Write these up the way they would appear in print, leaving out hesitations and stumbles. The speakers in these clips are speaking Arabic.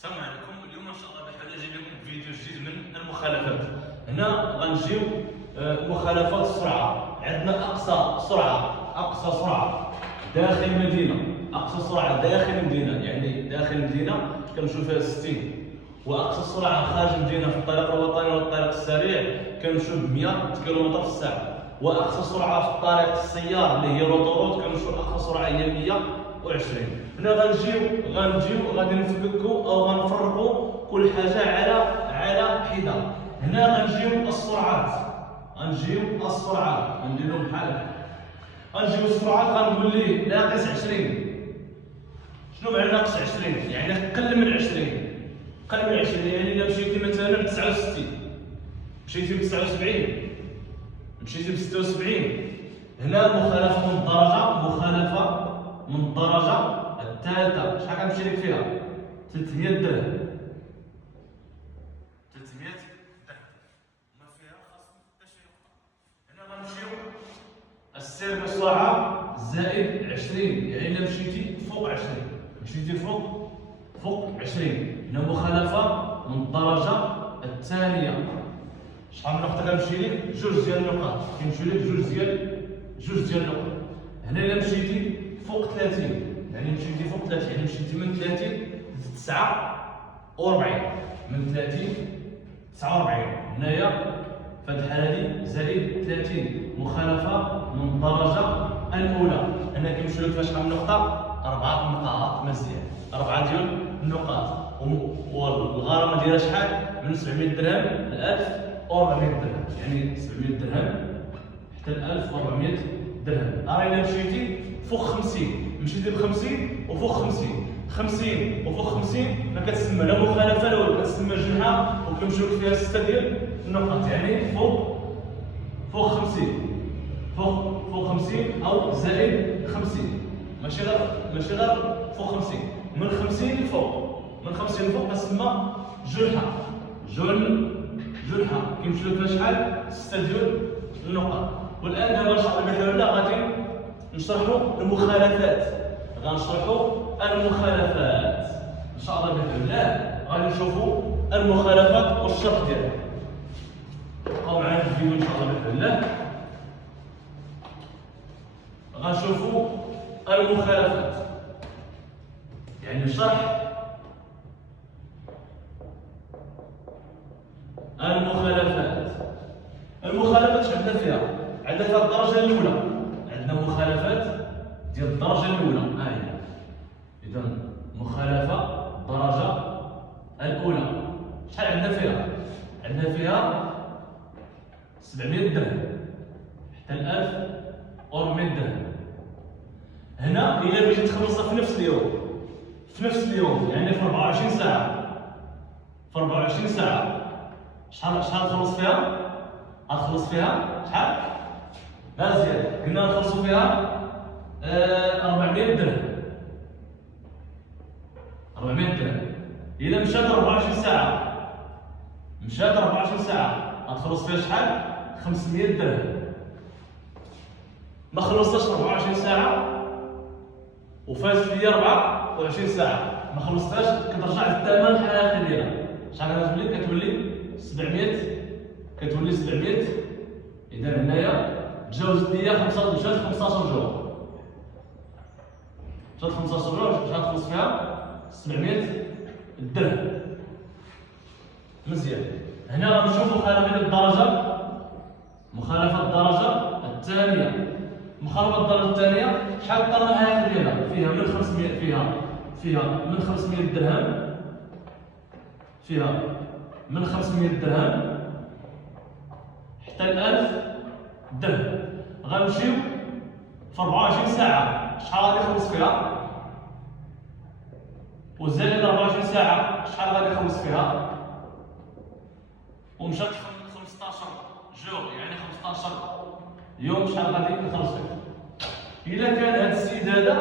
السلام عليكم. اليوم ان شاء الله بحال نجيب لكم فيديو جديد من المخالفات. هنا غنجيو مخالفات السرعه. عندنا اقصى سرعه داخل المدينه، اقصى سرعه داخل المدينه، يعني داخل المدينه كنمشيو فيها 60، واقصى سرعه خارج المدينه في الطريق الوطني والطريق السريع كنمشيو ب 100 كم في الساعه، واقصى سرعه في الطريق السيار اللي هي روتورود كنمشيو اقصى سرعه هي 120. هنا غنجيو غادي نفككوا او غنفرقوا كل حاجه على حده. هنا غنجيو السرعات، غنديرهم بحال هكا. غنجيو السرعات غنقول ليه ناقص 20. شنو معنى ناقص 20؟ يعني قل من 20. يعني الا مشيتي مثلا ب 69، مشيتي ب 79، مشيتي ب 76، هنا مخالفه من الدرجه الثالثه. شحال غنمشي لك فيها؟ 300 درهم. 300 درهم ما فيها خاص حتى شي نقطه. هنا غنمشيو السير بالسرعه زائد 20، يعني الا مشيتي فوق 20، مشيتي فوق 20، هنا مخالفه من الدرجه الثانيه. شحال من نقطه كنمشي لك؟ جوج ديال النقاط، كيمشيو لك جوج ديال النقط. هنا الا مشيتي فوق 30، يعني مشيتي فوق 30، يعني مشيتي من 30 ل 49، من 30 ل 49، هنايا في هذه الحاله هذه زائد 30، مخالفه من الدرجه الاولى. هنا كيمشيو لك شحال من نقطه؟ 4 نقاط. مزيان، 4 ديال النقاط. والغرامه ديالها شحال؟ من 700 درهم ل 1400 درهم، يعني 700 درهم حتى ل 1400 درهم. الا مشيتي فوق 50، مشيتي ب 50 وفوق 50 وفوق 50 ما كتسمى لا مخالفه لا والو، كتسمى جنحه وكيمشيو لك فيها 6 ديال النقاط، يعني فوق 50 او زائد 50، ماشي غير فوق 50. من 50 لفوق كتسمى جنحه كيمشيو لك فيها شحال؟ 6 ديال النقاط. والان دابا ان شاء الله بحول الله غادي نشرحوا المخالفات، ان شاء الله باذن الله غادي نشوفوا المخالفات والشرح ديالها. بقاو معنا في الفيديو ان شاء الله باذن الله. غنشوفوا المخالفات، يعني شرح المخالفات عندنا فيها الدرجه الاولى، عندنا مخالفات ديال الدرجه الاولى. اذا مخالفه الدرجه الاولى شحال عندنا فيها؟ عندنا فيها 700 درهم حتى 1400 درهم. هنا الا بغيتي تخلصها في نفس اليوم، يعني في 24 ساعه، شحال تخلص فيها؟ غتخلص فيها شحال؟ مزيان، قلنا نخلصوا فيها 400 درهم. 400 درهم الا مشات 24 ساعه غتخلص فيها شحال؟ 500 درهم. ما خلصتش 24 ساعه وفاز ليا 24 ساعه، ما خلصتهاش كترجع للثمن الحقيقي ديالها. شحال كتولي 700. اذا هنايا تجاوزت ليا 15 جوع. شحال تخلص فيها؟ 700 درهم. مزيان. هنا غنشوفوا مخالفه الدرجه الثانيه. مخالفه الدرجه الثانيه شحال الثمن الحقيقي ديالها؟ فيها من 500 درهم، حتى 1000 درهم. غنمشيو في 24 ساعه شحال غادي يخلص فيها؟ وزائد 24 ساعه شحال غادي يخلص فيها؟ ومشات 15 جوع، يعني 15 يوم شحال غادي يخلص فيها؟ الا كان هذا السيد هذا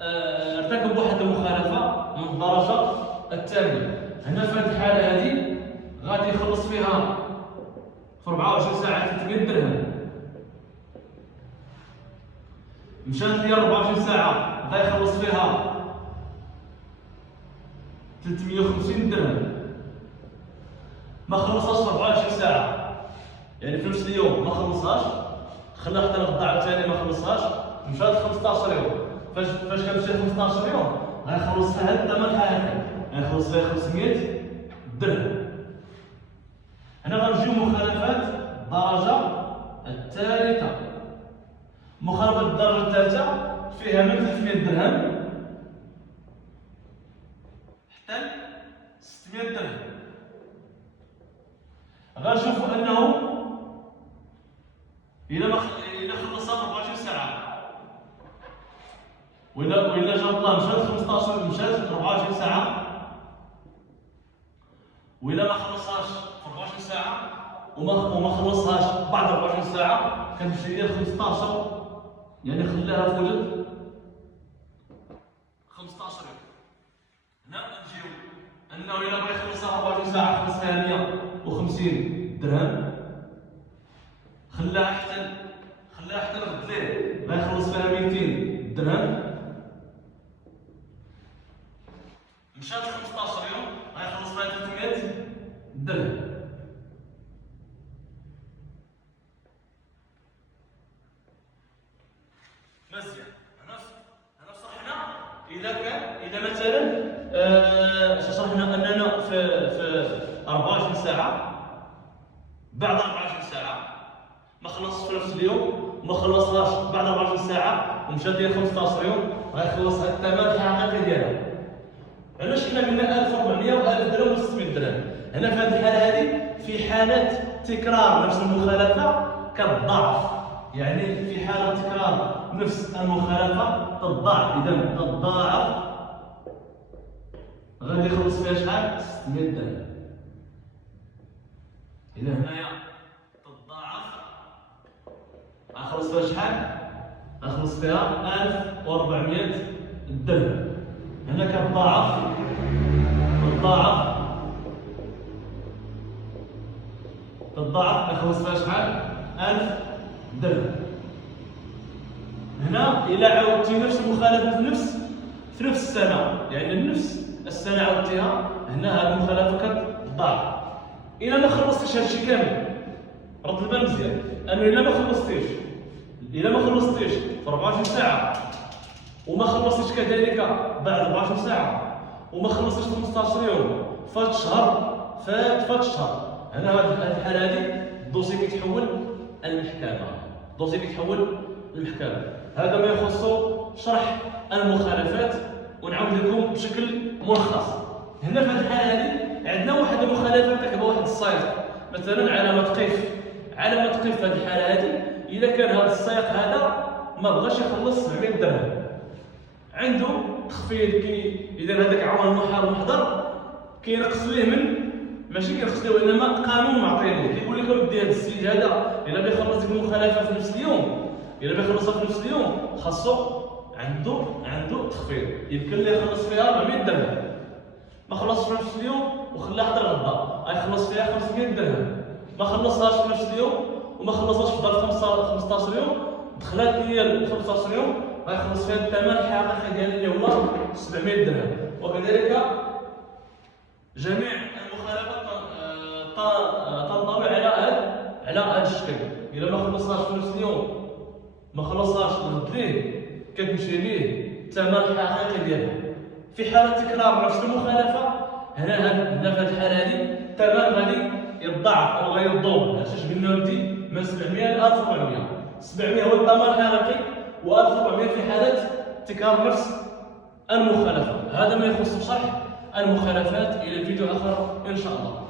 ارتكب واحد المخالفه من الدرجه الثانيه، هنا في هذه الحاله هذه غادي يخلص فيها في 24 ساعه 300 درهم. مشات لي 24 ساعه غادي يخلص فيها 350 درهم، ما خلصهاش في 24 ساعة، يعني في نفس اليوم ما خلصهاش، خلاها حتى الغدا عاوتاني ما خلصهاش، مشات 15 يوم. فاش كتمشي 15 يوم غيخلص فيها الثمن الحقيقي، غيخلص فيها 500 درهم. هنا غنجيو مخالفات الدرجة الثالثة. مخالفة الدرجة الثالثة فيها من 300 درهم حتى 600 درهم. غنشوفوا انه الا خلصها في 24 ساعة، وإلا جاب الله مشات 15 مشات 24 ساعة، وإلا ما خلصهاش في 24 ساعة وما خلصهاش بعد 24 ساعة كتمشي ليه 15، يعني خلاها في وجد 15 يوم. هنا نجيو انه الا بغى يخلصها في 24 ساعة خلص فيها 150 درهم، خلاها حتى الغد ليه غيخلص فيها 200 درهم، مشات 15 يوم غيخلص فيها 300 درهم. مزيان. هنا شرحنا اذا مثلا شرحنا اننا في 24 ساعه، بعد 24 ساعه ما خلصش في نفس اليوم وما خلصهاش بعد 24 ساعه ومشات ديال 15 يوم غيخلصها الثمن الحقيقي ديالها. علاش حنا قلنا 1400 و 1000 درهم و 600 درهم؟ هنا في هذه الحاله هذه في حالات تكرار نفس المخالفه كتضاعف، يعني في حاله تكرار نفس المخالفه تضاعف، اذا تضاعف غادي يخلص فيها شحال؟ 600 درهم. اذا هنايا تضاعف غنخلص فيها شحال؟ غنخلص فيها 1400 درهم. هنا كتضاعف غنخلص فيها شحال؟ 1000 درهم. هنا إلا عاودتي نفس المخالفة في نفس السنة، يعني نفس السنة عاودتيها، هنا هذه المخالفة كتضاعف. إلا ما خلصتيش هادشي كامل، رد البال مزيان، أنه إلا ما خلصتيش في 24 ساعة وما خلصتيش كذلك بعد 24 ساعة وما خلصتيش في 15 يوم، فات الشهر، هنا هذه الحالة هذه الدوسي كيتحول للمحكمة. هذا ما يخص شرح المخالفات، ونعاود لكم بشكل ملخص. هنا في هذه الحالة هذه عندنا واحد المخالفة كتبها واحد السايق، مثلا علامة قيف في هذه الحالة هذه، إذا كان هذا السائق هذا ما بغاش يخلص 700 درهم، عنده تخفيض إذا هذاك عمل محضر كينقص ليه ماشي كينقص ليه، وإنما قانون معطيني كيقول لك اودي هذا السيد هذا إلا بيخلص ديك المخالفة في نفس اليوم، إلا بيخلصها في نفس اليوم خاصو عنده تخفيض، يمكن ليه يخلص فيها 400 درهم، ما خلصش في نفس اليوم وخلاها حتى الغدا غيخلص فيها 500 درهم، ما خلصهاش في نفس اليوم وما خلصهاش في ظرف 15 يوم، دخلت ليا 15 يوم غيخلص فيها الثمن الحقيقي ديالها اللي هو 700 درهم. وكذلك جميع المخالفات تنطوي على هذا الشكل. الا ما خلصهاش في نفس اليوم، ما خلصهاش الغد ليه، كتمشي ليه الثمن الحقيقي ديالها. في حاله تكرار نفس المخالفه، هنا في هذه الحاله هذه الثمن غادي يتضاعف او غيضرب. علاش قلنا ولدي من 700 ل 1400. 700 هو الثمن الحقيقي، و1400 في حاله تكرار نفس المخالفه. هذا ما يخص شرح المخالفات. الى فيديو اخر ان شاء الله.